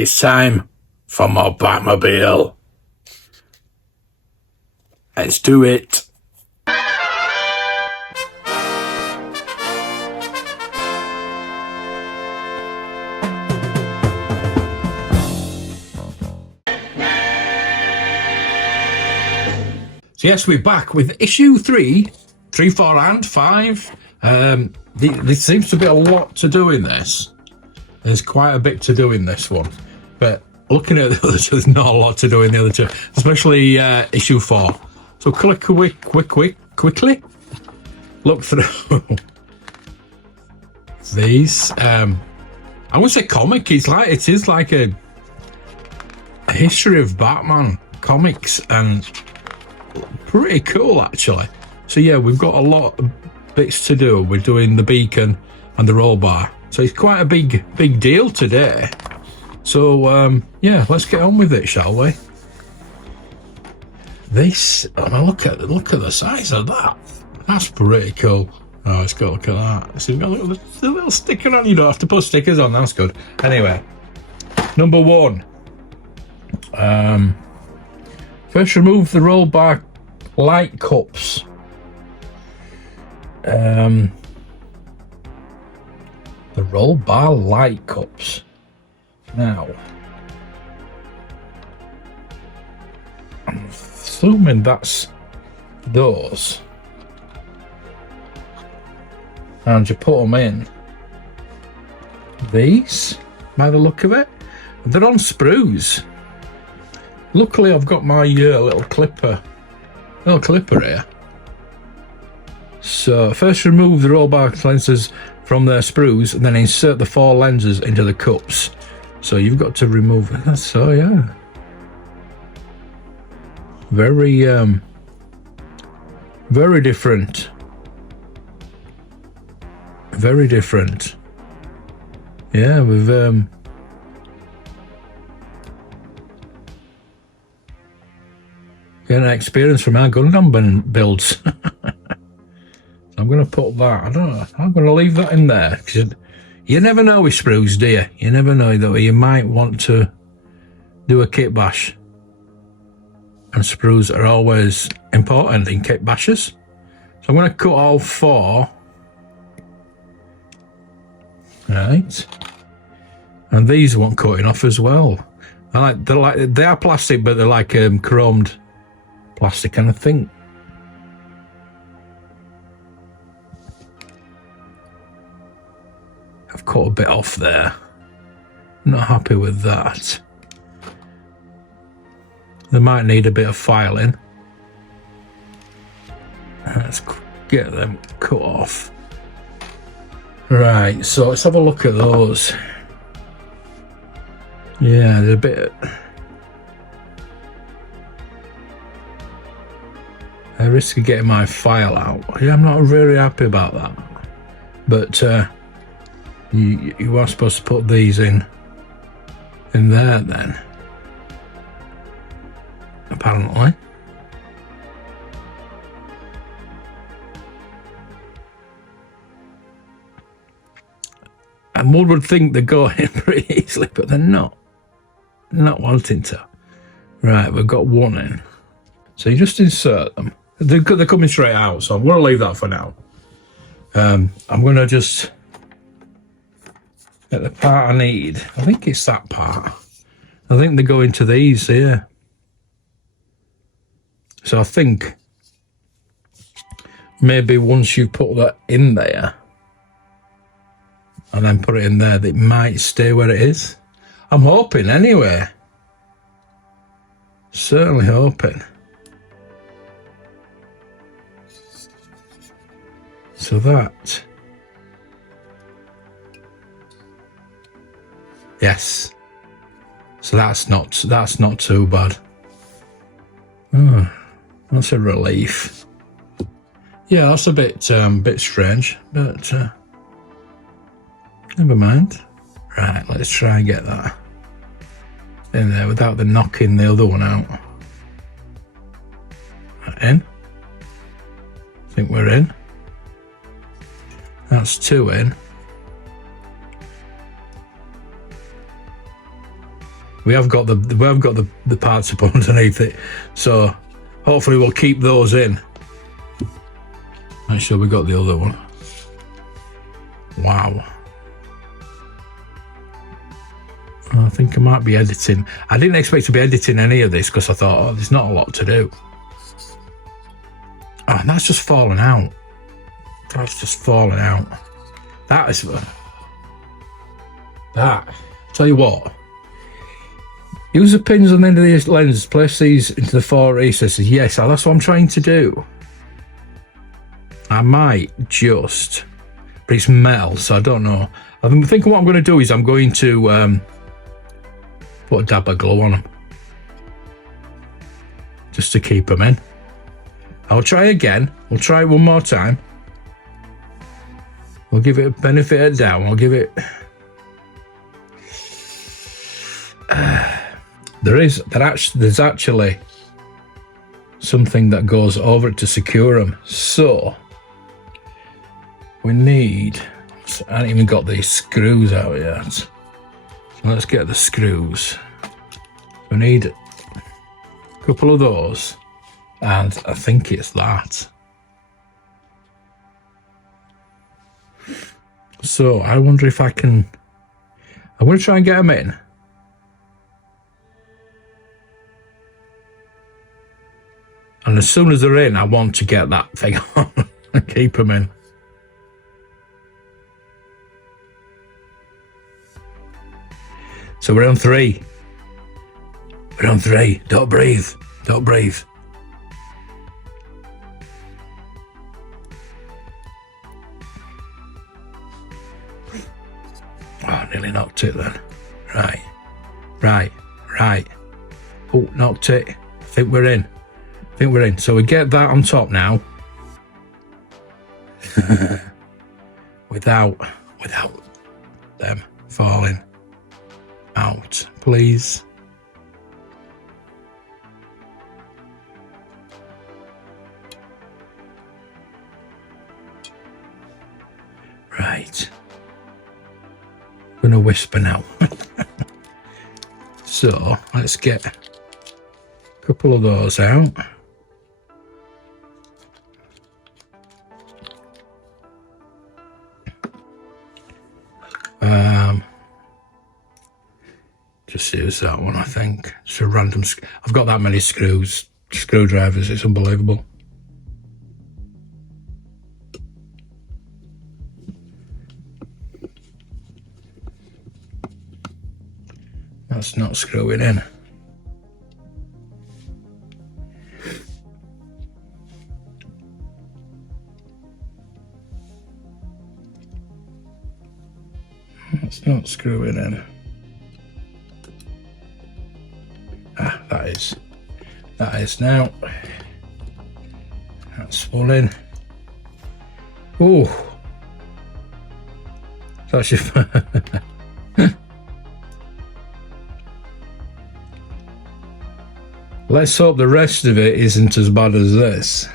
It's time for more Batmobile. Let's do it. So yes, we're back with issue 3, 4 and 5. There seems to be a lot to do in this. There's quite a bit to do in this one, but looking at the other two, there's not a lot to do in the other two, especially issue 4. So quickly look through these. I wouldn't say comic. It is like a history of Batman comics, and pretty cool actually. So yeah, we've got a lot of bits to do. We're doing the beacon and the roll bar, so it's quite a big deal today. So yeah, let's get on with it, shall we? This, oh, look at the size of that. That's pretty cool. Oh, it's got, look at that. So you've got a little sticker on. You don't have to put stickers on. That's good. Anyway, number 1. First, remove the roll bar light cups. The roll bar light cups. Now, I'm assuming that's those, and you put them in these by the look of it. They're on sprues. Luckily I've got my little clipper here. So first remove the roll bar lenses from their sprues and then insert the 4 lenses into the cups. So you've got to remove that. So yeah, very different. Very different. Yeah, we've getting an experience from our Gundam builds. I'm going to put that, I don't know, I'm going to leave that in there, because you never know with sprues, do you? You never know, though. You might want to do a kit bash, and sprues are always important in kit bashes. So I'm going to cut all 4. Right, and these want cutting off as well. They are plastic, but they're like chromed plastic, and I think I've cut a bit off there. Not happy with that. They might need a bit of filing. Let's get them cut off. Right, so let's have a look at those. Yeah, they're a bit... I risk of getting my file out. Yeah, I'm not very happy about that. But you are supposed to put these in there then, apparently. And one would think they're going pretty easily, but they're not wanting to. Right, we've got 1 in. So you just insert them. They're coming straight out, so I'm going to leave that for now. I'm going to just get the part I need. I think it's that part. I think they go into these here. So I think maybe once you put that in there and then put it in there, it might stay where it is. I'm hoping anyway. Certainly hoping. So that, yes. So that's not too bad. Oh, that's a relief. Yeah, that's a bit strange, but never mind. Right, let's try and get that in there without the knocking the other one out. That in. I think we're in. That's 2 in. We have got the parts up underneath it, so hopefully we'll keep those in. Make sure we got the other one. Wow. I think I might be editing. I didn't expect to be editing any of this because I thought, oh, there's not a lot to do. Oh, and that's just fallen out. That's just fallen out. That is... That. Tell you what. Use the pins on the end of these lenses. Place these into the 4 recesses. Yes, that's what I'm trying to do. I might just... But it's metal, so I don't know. I'm thinking what I'm going to do is I'm going to put a dab of glue on them. Just to keep them in. I'll try again. We'll try it one more time. We'll give it a benefit of the doubt. We'll give it... There's actually something that goes over it to secure them. So we need... I haven't even got these screws out yet. So let's get the screws. We need a couple of those, and I think it's that. So I wonder if I can... I'm going to try and get them in. And as soon as they're in, I want to get that thing on and keep them in. So we're on 3. We're on 3. Don't breathe. Don't breathe. Oh, nearly knocked it then. Right. Right. Right. Oh, knocked it. I think we're in. So we get that on top now. without them falling out, please. Right. I'm gonna whisper now. So let's get a couple of those out. Just use that one, I think. It's a random... I've got that many screwdrivers, it's unbelievable. That's not screwing in. That's not screwing in. Ah, that is now. That's full in. Oh, that's your... Let's hope the rest of it isn't as bad as this.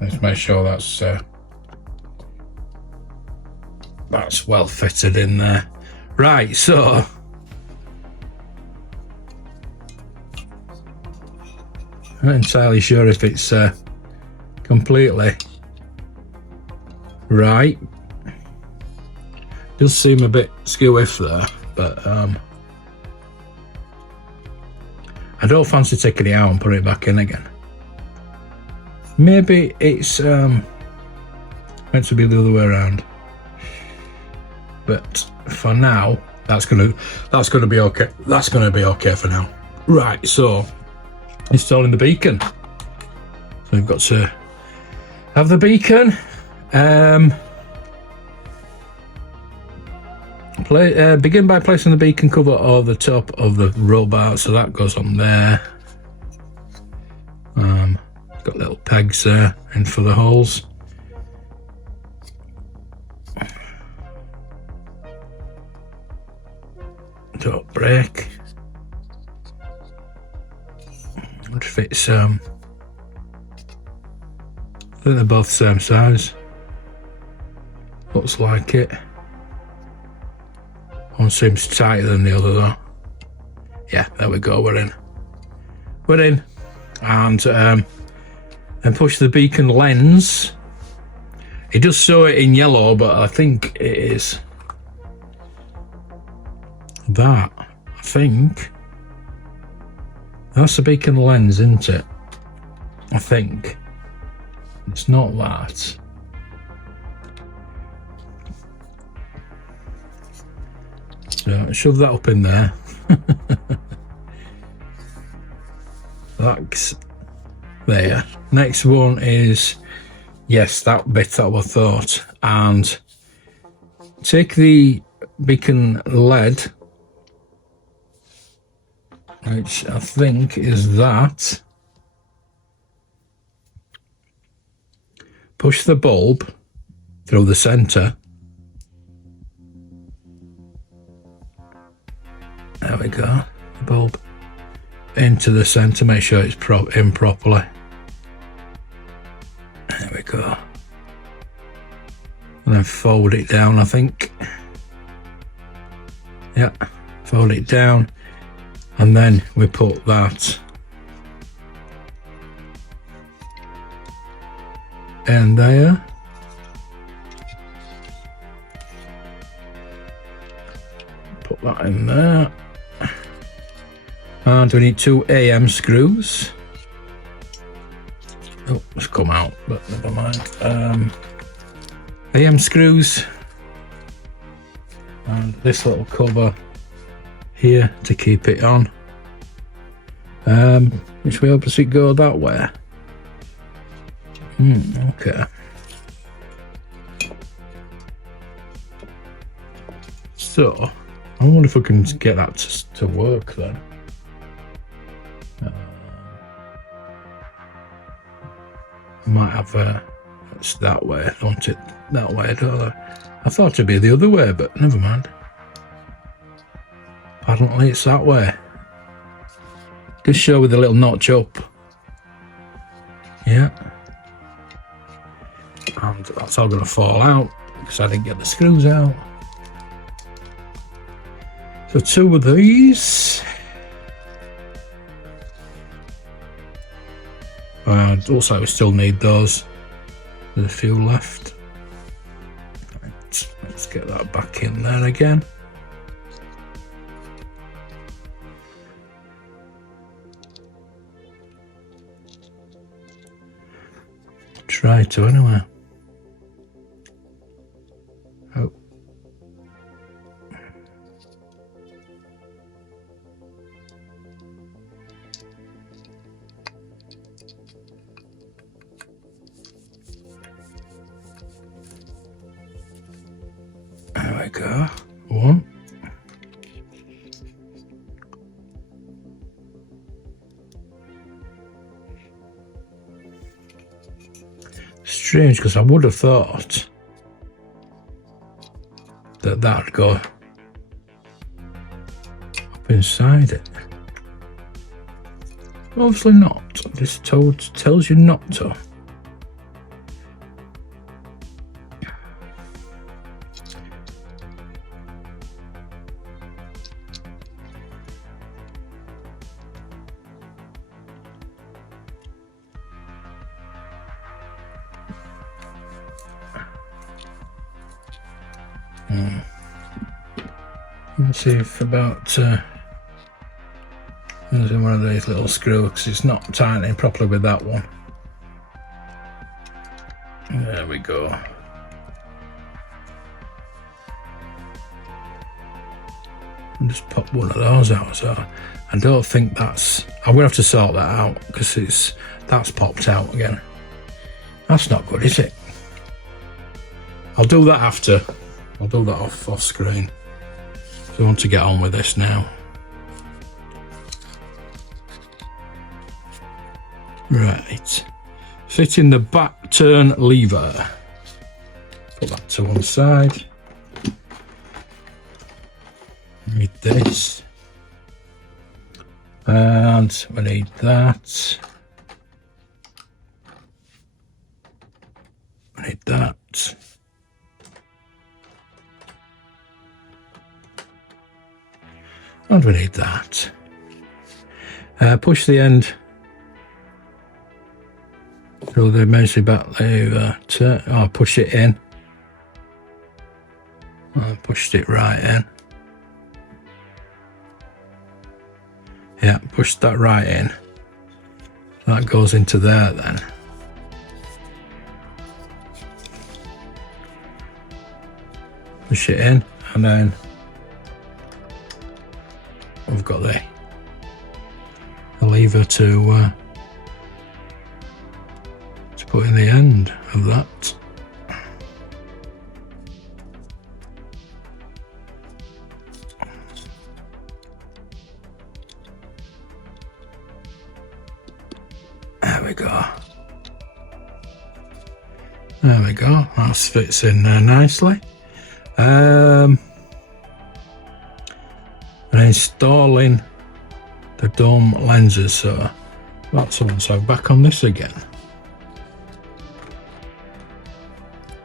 Let's make sure that's well fitted in there. Right, so I'm not entirely sure if it's completely right. Does seem a bit skew-iff there, but I don't fancy taking it out and putting it back in again. Maybe it's meant to be the other way around, but for now that's gonna be okay. That's gonna be okay for now. Right, so installing the beacon. So we've got to have the beacon. Begin by placing the beacon cover over the top of the roll bar, so that goes on there. Got little pegs there in for the holes. Don't break. I wonder if it's I think they're both same size. Looks like it. One seems tighter than the other though. Yeah, there we go, we're in. We're in. And push the beacon lens. It does show it in yellow, but I think it is that. I think that's the beacon lens, isn't it? I think. It's not that. So shove that up in there. That's there. Next one is, yes, that bit that I thought. And take the beacon LED, which I think is that. Push the bulb through the center. There we go. The bulb into the center. Make sure it's in properly. There we go. And then fold it down, I think. Yeah, fold it down. And then we put that in there. Put that in there. And we need 2 AM screws. Oh, it's come out, but never mind. AM screws. And this little cover here to keep it on. Which way does it go? That way. Okay. So, I wonder if we can get that to work then. Might have it's that way, don't it? That way, don't I thought it'd be the other way, but never mind. Apparently it's that way. Just show with a little notch up. Yeah. And that's all going to fall out because I didn't get the screws out. So 2 of these. Looks like we still need those. There's a few left. Right, let's get that back in there again. Try to anyway. Oh. There we go. 1. Strange, because I would have thought that that'd go up inside it. Obviously not. This tells you not to. Let's see if about using one of these little screws because it's not tightening properly with that one. There we go. And just pop one of those out. So I don't think that's. I'm gonna have to sort that out because that's popped out again. That's not good, is it? I'll do that after. I'll do that off screen. So I want to get on with this now. Right. Fit in the back turn lever. Put that to one side. Need this. And we need that. We need that. And we need that. Push the end through the emergency back lever. Push it in. I pushed it right in. Yeah, push that right in. That goes into there then. Push it in, and then we've got the lever to put in the end of that. There we go. There we go. That fits in there nicely. And installing the dome lenses. So that's on. So back on this again.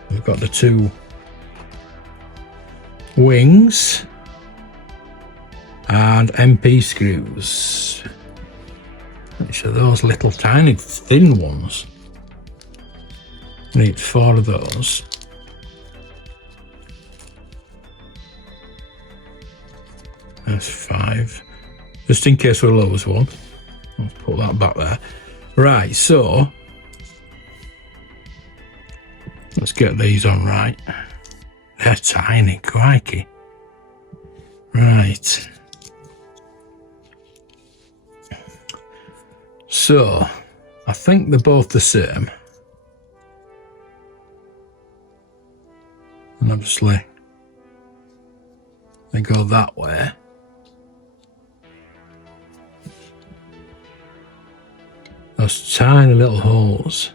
We've got the two wings and MP screws. Which are those little tiny thin ones. Need 4 of those. That's 5. Just in case we lose one. I'll put that back there. Right, so let's get these on right. They're tiny, crikey. Right. So, I think they're both the same. And obviously, they go that way. Those tiny little holes.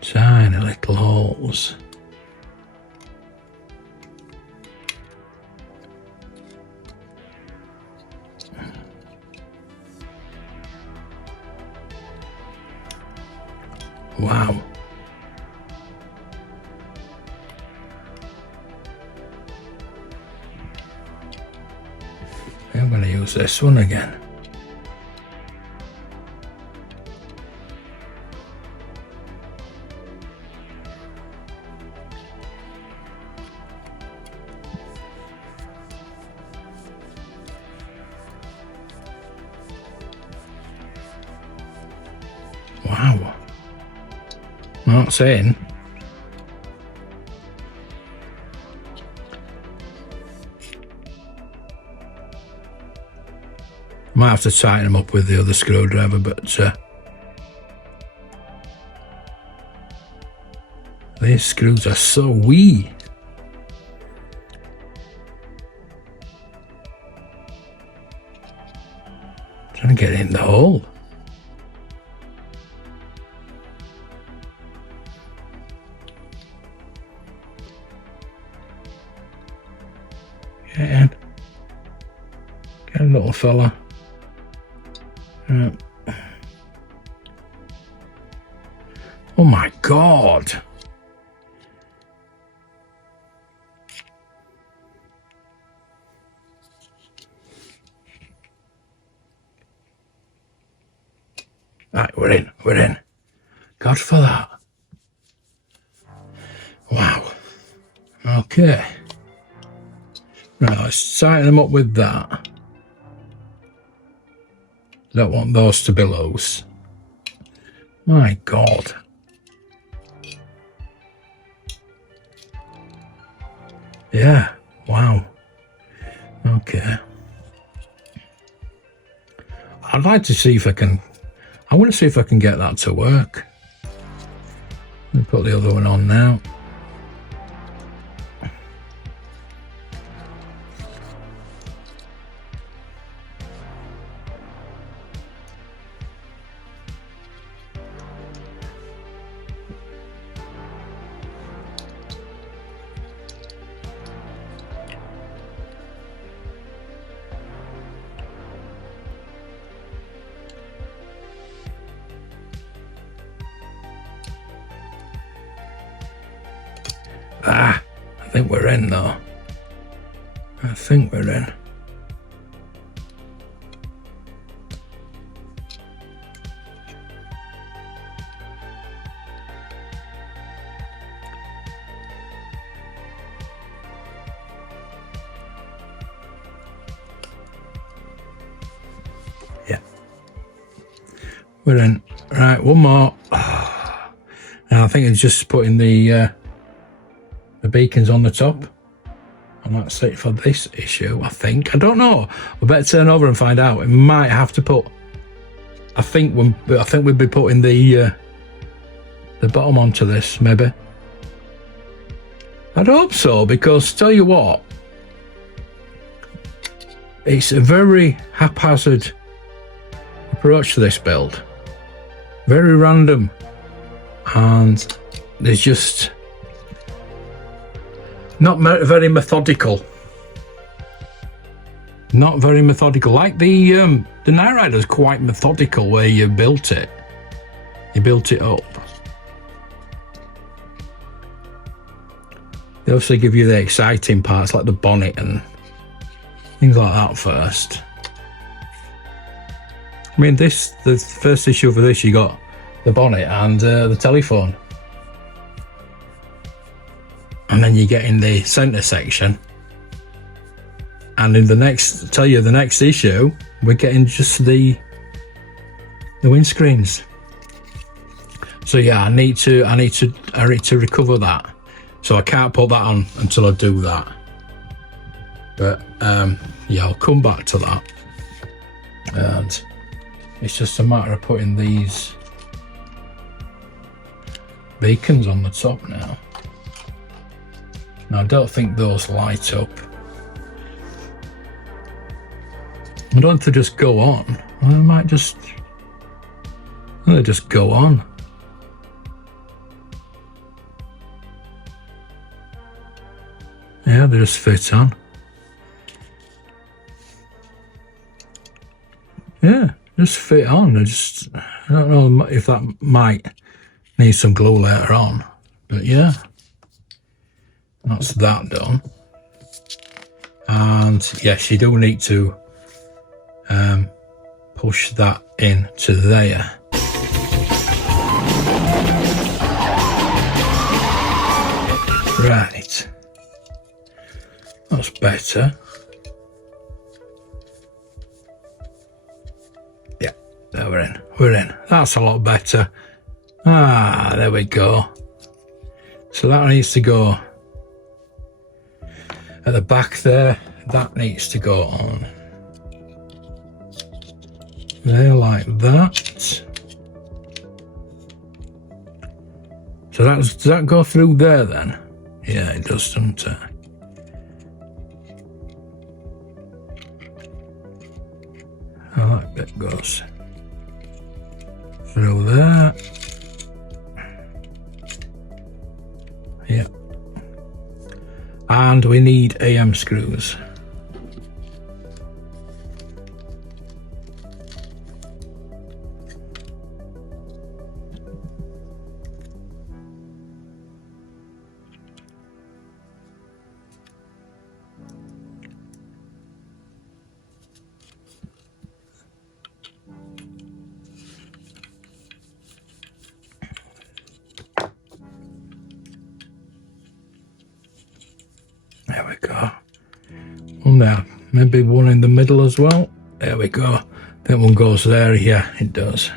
Tiny little holes. Wow. I'm going to use this one again. Wow. That's in. Might have to tighten them up with the other screwdriver, but these screws are so wee. Trying to get in the hole. Get in. Get in, little fella. Oh my God. Right, we're in. God for that. Wow. Okay. Right, let's tighten them up with that. Don't want those to be loose. My God. Yeah, wow. Okay. I'd like to see if I want to see if I can get that to work. Let me put the other one on now. think we're in though. I think we're in. Yeah. We're in. Right, one more. And I think it's just putting the beacons on the top. And that's it for this issue, I think. I don't know. We better turn over and find out. We might have to put, I think we'd be putting the bottom onto this, maybe. I'd hope so, because tell you what, it's a very haphazard approach to this build. Very random. And there's just not very methodical. Not very methodical. Like the Night Rider's quite methodical where you built it. You built it up. They obviously give you the exciting parts like the bonnet and things like that first. I mean, the first issue for this, you got the bonnet and the telephone. And then you get in the centre section. And in the next, the next issue, we're getting just the windscreens. So yeah, I need to recover that. So I can't put that on until I do that. But yeah, I'll come back to that. And it's just a matter of putting these beacons on the top now. Now I don't think those light up. I don't want to just go on. I might just go on. Yeah, they just fit on. Yeah, just fit on. I don't know if that might need some glue later on, but yeah, that's that done. And yes, you do need to push that in to there. Right, that's better. Yeah, there we're in. That's a lot better. Ah, there we go. So that needs to go at the back there. That needs to go on there like that. So does that go through there then? Yeah, it does, doesn't it? Oh, that bit goes through there. Yeah. And we need AM screws. There we go. One there, maybe one in the middle as well. There we go. That one goes there. Yeah, it does.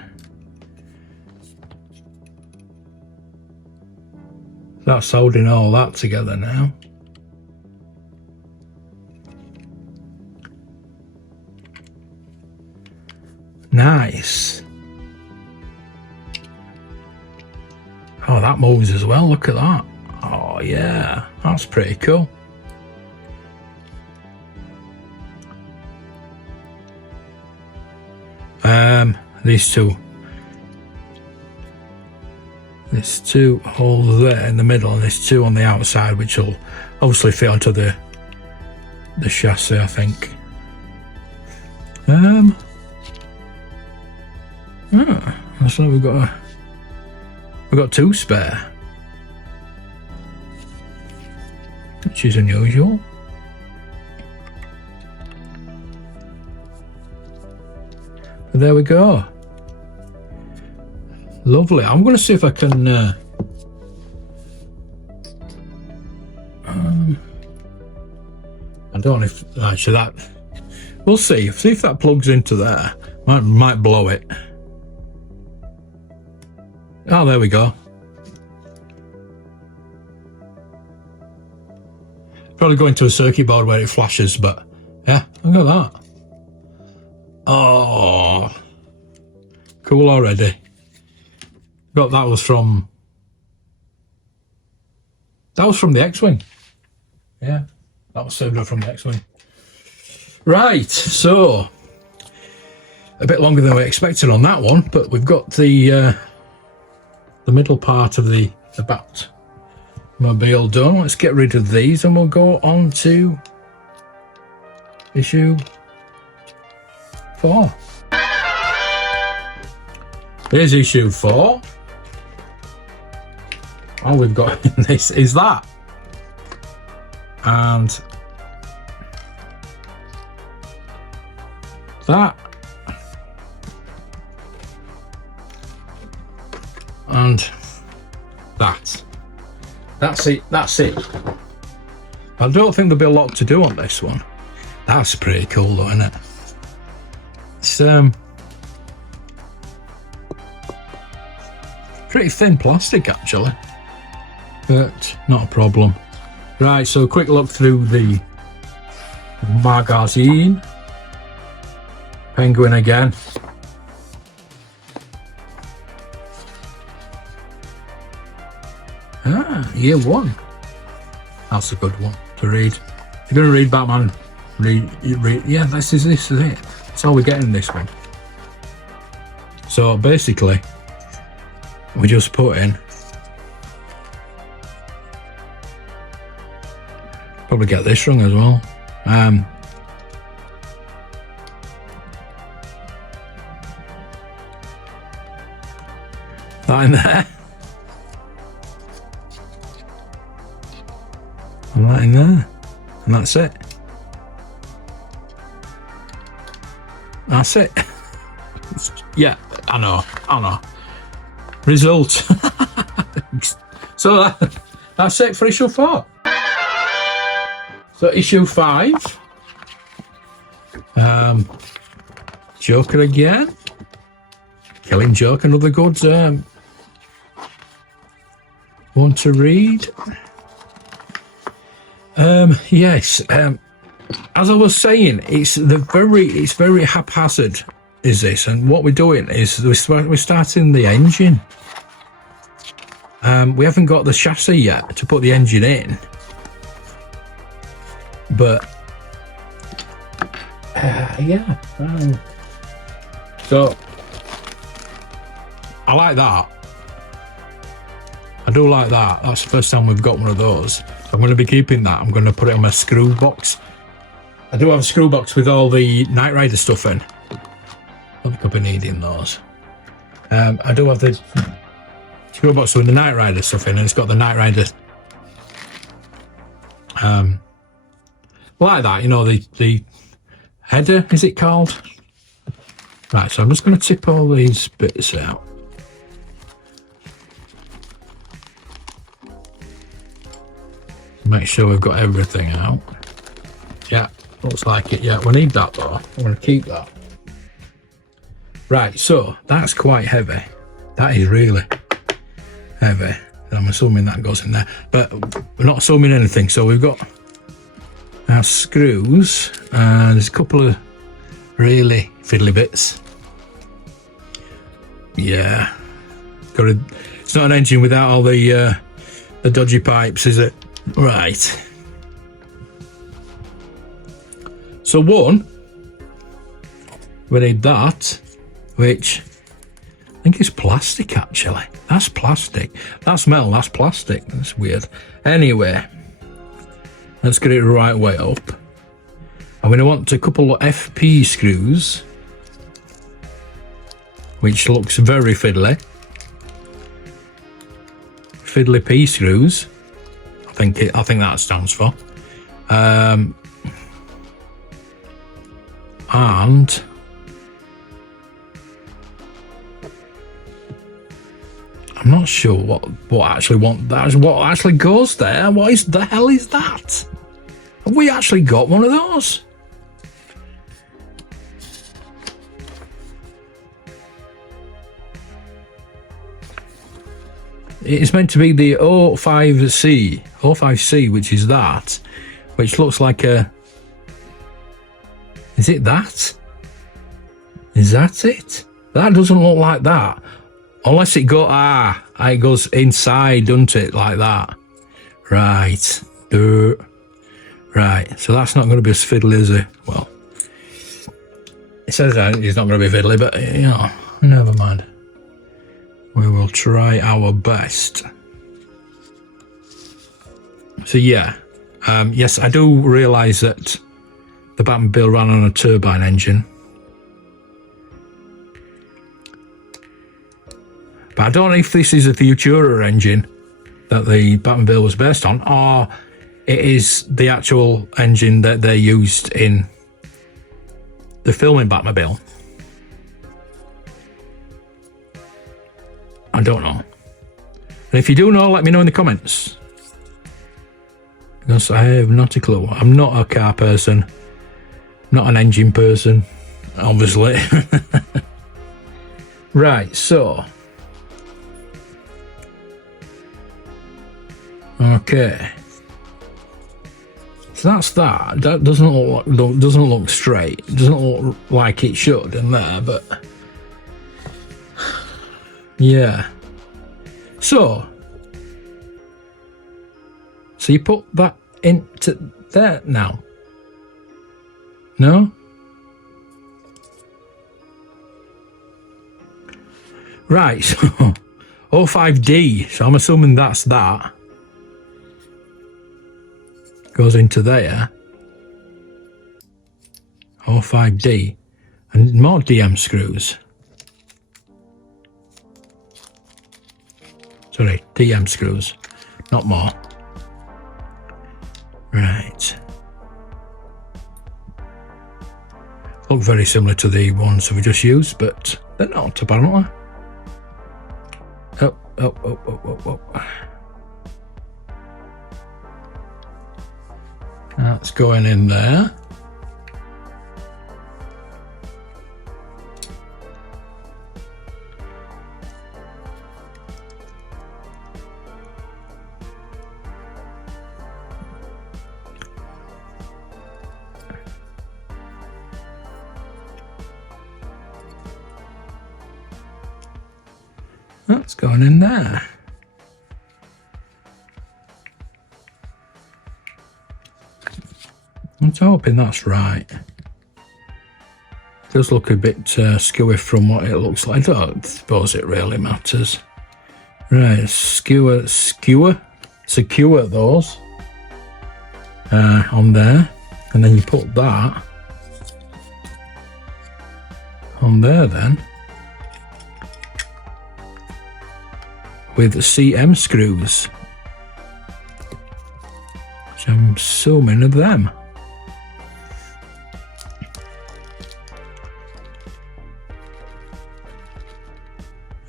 That's holding all that together now. Nice. Oh, that moves as well. Look at that. Oh yeah, that's pretty cool. These two. There's two holes there in the middle, and there's two on the outside, which will obviously fit onto the chassis, I think. So we've got two spare. which is unusual. But there we go. Lovely. I'm going to see if I can I don't know if actually that, we'll see if that plugs into there. Might blow it. Oh, there we go. Probably going to a circuit board where it flashes, but yeah, look at that. Oh, cool already. But that was from the X-Wing. Yeah, that was saved up from the X-Wing. Right, so a bit longer than we expected on that one, but we've got the middle part of the Batmobile done. Let's get rid of these and we'll go on to issue 4. Here's issue 4. All we've got in this is that. And that. And that. That's it. That's it. I don't think there'll be a lot to do on this one. That's pretty cool though, isn't it? It's pretty thin plastic actually, but not a problem. Right, so a quick look through the magazine. Penguin again. Year 1. That's a good one to read. If you're going to read Batman, read. Yeah, this is it. That's all we're getting in this one. So basically, we just put in. Probably get this wrong as well. That in there. And that in there. And that's it. That's it. Yeah, I know. Result. So that's it for issue 4. So issue 5. Joker again. Killing Joke, another good one to read. Yes. As I was saying, it's very haphazard, is this? And what we're doing is we're starting the engine. We haven't got the chassis yet to put the engine in, but yeah. So I like that. I do like that. That's the first time we've got one of those. I'm going to be keeping that. I'm going to put it on my screw box. I do have a screw box with all the Knight Rider stuff in. I think I'll be needing those. I do have the screw box with the Knight Rider stuff in, and it's got the Knight Rider like that, you know, the header, is it called? Right, so I'm just going to tip all these bits out. Make sure we've got everything out. Yeah, looks like it. Yeah, we need that though. I'm going to keep that. Right, so that's quite heavy. That is really heavy. I'm assuming that goes in there, but we're not assuming anything. So we've got our screws, and there's a couple of really fiddly bits. Yeah, it's not an engine without all the dodgy pipes, is it? Right. So one, we need that, which I think is plastic actually. That's plastic. That's metal, that's plastic. That's weird. Anyway, let's get it the right way up. I'm going to want a couple of FP screws, which looks very fiddly. Fiddly P screws, I think that stands for. And I'm not sure what actually goes there. What the hell is that? Have we actually got one of those? It's meant to be the 05C, which is that, which looks like a... Is it that? Is that it? That doesn't look like that. Unless it it goes inside, doesn't it? Like that. Right. Right. So that's not going to be as fiddly, is it? Well, it says that it's not going to be fiddly, but, you know, never mind. We will try our best. So yeah, yes, I do realise that the Batmobile ran on a turbine engine, but I don't know if this is a Futura engine that the Batmobile was based on, or it is the actual engine that they used in the filming Batmobile. I don't know. And if you do know, let me know in the comments. Because I have not a clue. I'm not a car person. Not an engine person, obviously. Right, so. Okay. So that's that. That doesn't look straight. It doesn't look like it should in there, but... Yeah. So you put that into there now? No? Right, so 05D, so I'm assuming that's that. Goes into there. 05D. And more DM screws. Sorry, DM screws, not more. Right. Look very similar to the ones we just used, but they're not, apparently. Oh. That's going in there. That's going in there. I'm hoping that's right. It does look a bit skewy from what it looks like. I don't suppose it really matters. Right, secure those on there, and then you put that on there then. With CM screws. So many of them.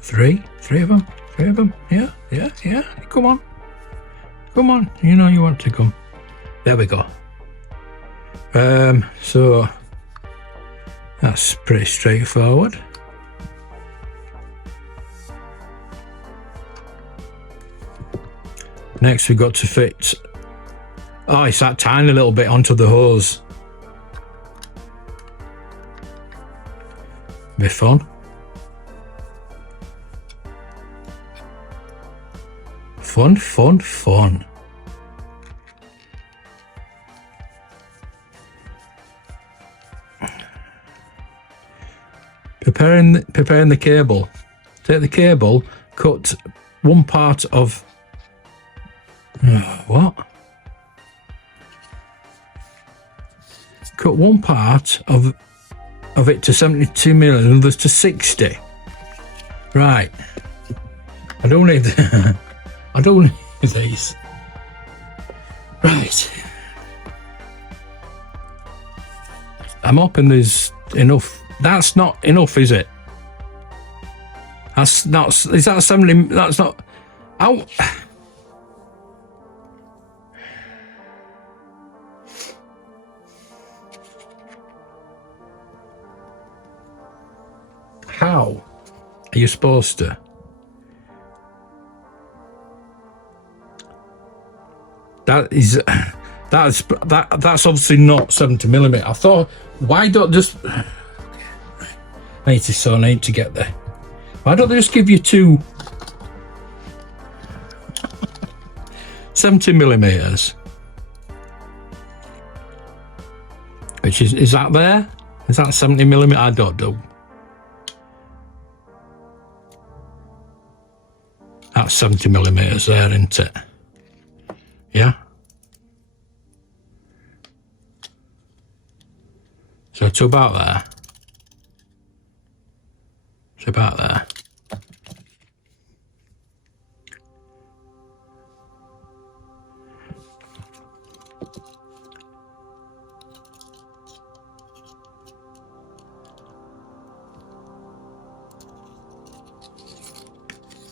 Three of them. Yeah. Come on. You know you want to come. There we go. So that's pretty straightforward. Next we've got to fit, it's that tiny little bit onto the hose. Be fun. Fun. Preparing the cable. Take the cable, cut one part of what? Cut one part of it to 72 mil and others to 60. Right. I don't need these. Right. I'm hoping there's enough. That's not enough, is it? That's not. Is that 70? That's not. How? How are you supposed to? That's obviously not 70mm. I thought, why don't just? I need to get there. Why don't they just give you two 70mm? Which is that there? Is that 70mm? I don't know. That's 70mm there, isn't it? Yeah. So it's about there. It's about there.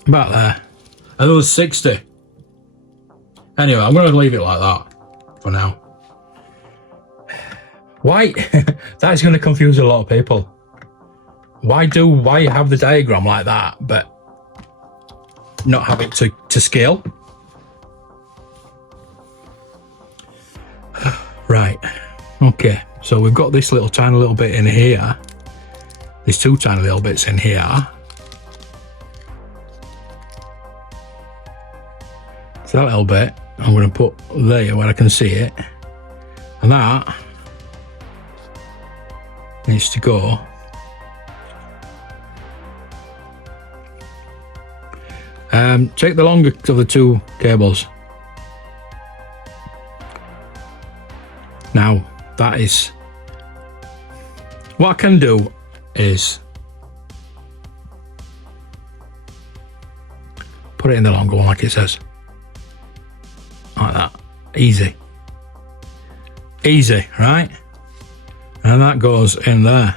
About there. And it was 60. Anyway, I'm going to leave it like that for now. Why? That's going to confuse a lot of people. Why have the diagram like that, but not have it to scale? Right. Okay. So we've got this little tiny little bit in here. There's two tiny little bits in here. So that little bit, I'm going to put there where I can see it. And that needs to go take the longer of the two cables. Now that is what I can do is put it in the longer one like it says, like that. Easy, right? And that goes in there,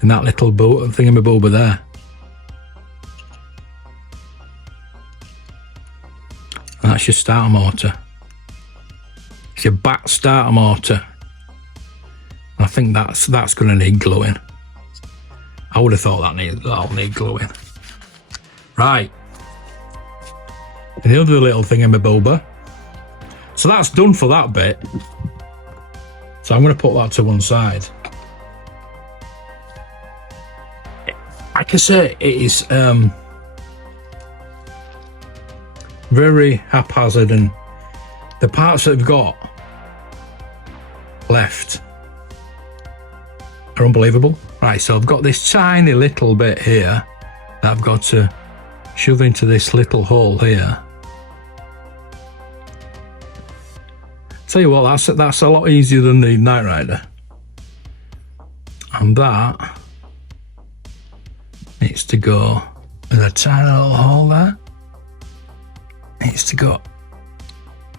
in that little thingamabooba there. And that's your starter motor. It's your back starter motor. And I think that's going to need gluing. I would have thought that'll need gluing. Right. And the other little thingamabooba. So that's done for that bit. So I'm going to put that to one side. Like I say, it is very haphazard, and the parts that we've got left are unbelievable. Right, so I've got this tiny little bit here that I've got to shove into this little hole here. Tell you what, that's a lot easier than the Night Rider. And that needs to go in a tiny little hole there. Needs to go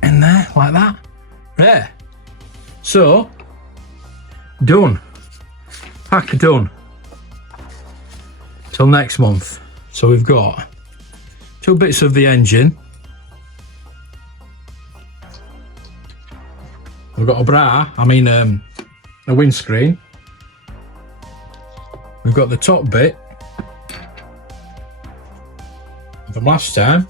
in there like that. There. So done. Pack done. Till next month. So we've got two bits of the engine. We've got a windscreen. We've got the top bit from last time.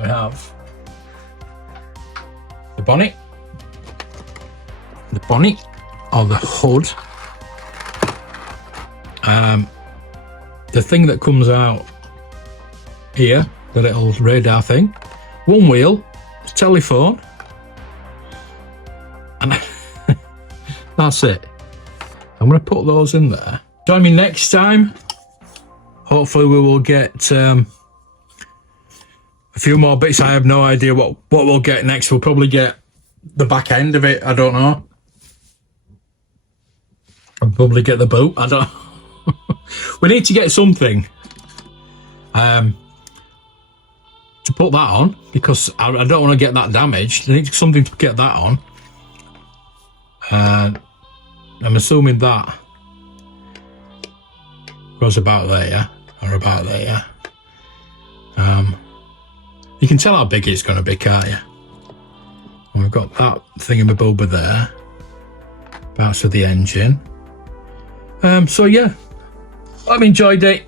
We have the bonnet or the hood. The thing that comes out here, the little radar thing, one wheel, the telephone, and that's it. I'm going to put those in there. Join me next time. Hopefully we will get a few more bits. I have no idea what we'll get next. We'll probably get the back end of it. I don't know. I'll probably get the boot. I don't. We need to get something to put that on, because I don't want to get that damaged. I need something to get that on. I'm assuming that goes about there, yeah? Or about there, yeah? You can tell how big it's going to be, can't you? And we've got that thingamabobber there. Parts of the engine. So yeah, I've enjoyed it.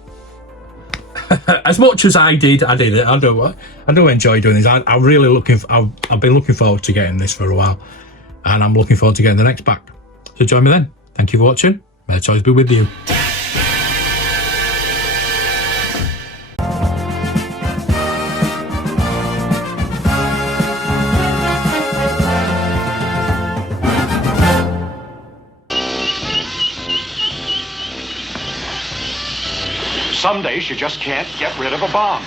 As much as I did it. I do enjoy doing this. I'm really I've been looking forward to getting this for a while, and I'm looking forward to getting the next back. So join me then. Thank you for watching. May the toys be with you. Some days you just can't get rid of a bomb.